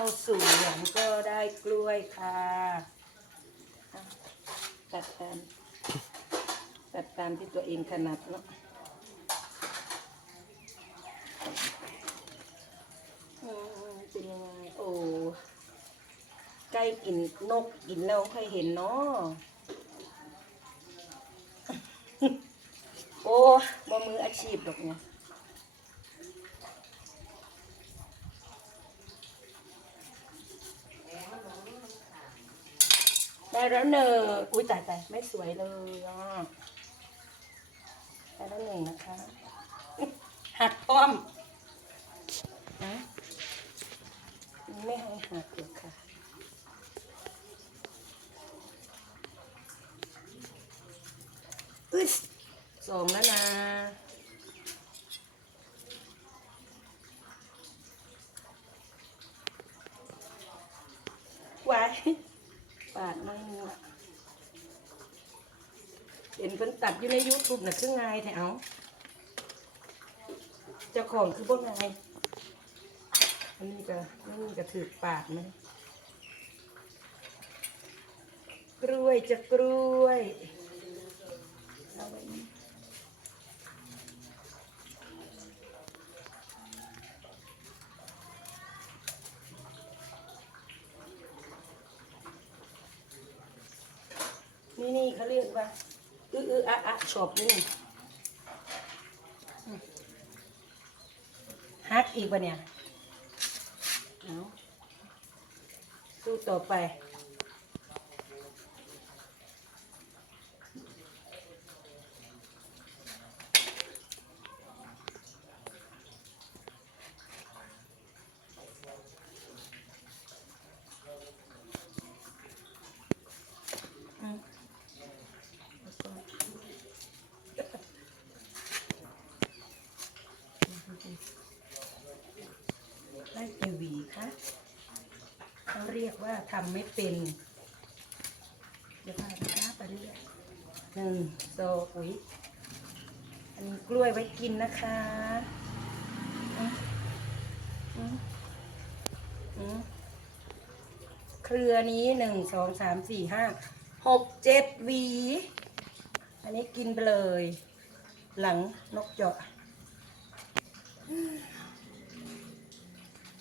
าสวนก็ได้กล้วยค่ะตัดตามตัดตามที่ตัวเองถนัดเนาะอืมเป็นยังไงโอ้ใกล้กินนกกินแล้วใครเห็นเนาะโอ้บ่มืออาชีพดอกเนี่ย ได้แล้วเนอะอุ้ยตายตายไม่สวยเลยอะได้แล้วหนึ่งนะคะ หักป้อมนะไม่ให้หักหรอกค่ะอึสองแล้วนะไวาย ปาดนั่งอะเห็นเพิ่นตัดอยู่ในยูทูบน่ะคือไงแถวเจ้าของคือบ่ไงอันนี้ก็อันนี้ก็ถือปาดไหมกล้วยจะกล้วย เอาไว้นี่ นี่นี่เขาเรียกว่าอืออืออะอะชอบนี่ฮักอีกปะเนี่ยเอาสู้ต่อไป อืมแล้วก็ ได้กี่หวีคะเขาเรียกว่าทำไม่เป็นเดี๋ยวพานะคะไปเรื่อยหนึ่งโซอุ้ยอันนี้กล้วยไว้กินนะคะอืออืเครือนี้หนึ่งสองสามสี่ห้าหกเจ็ดหวี อันนี้กินไปเลย หลังนกเจาะ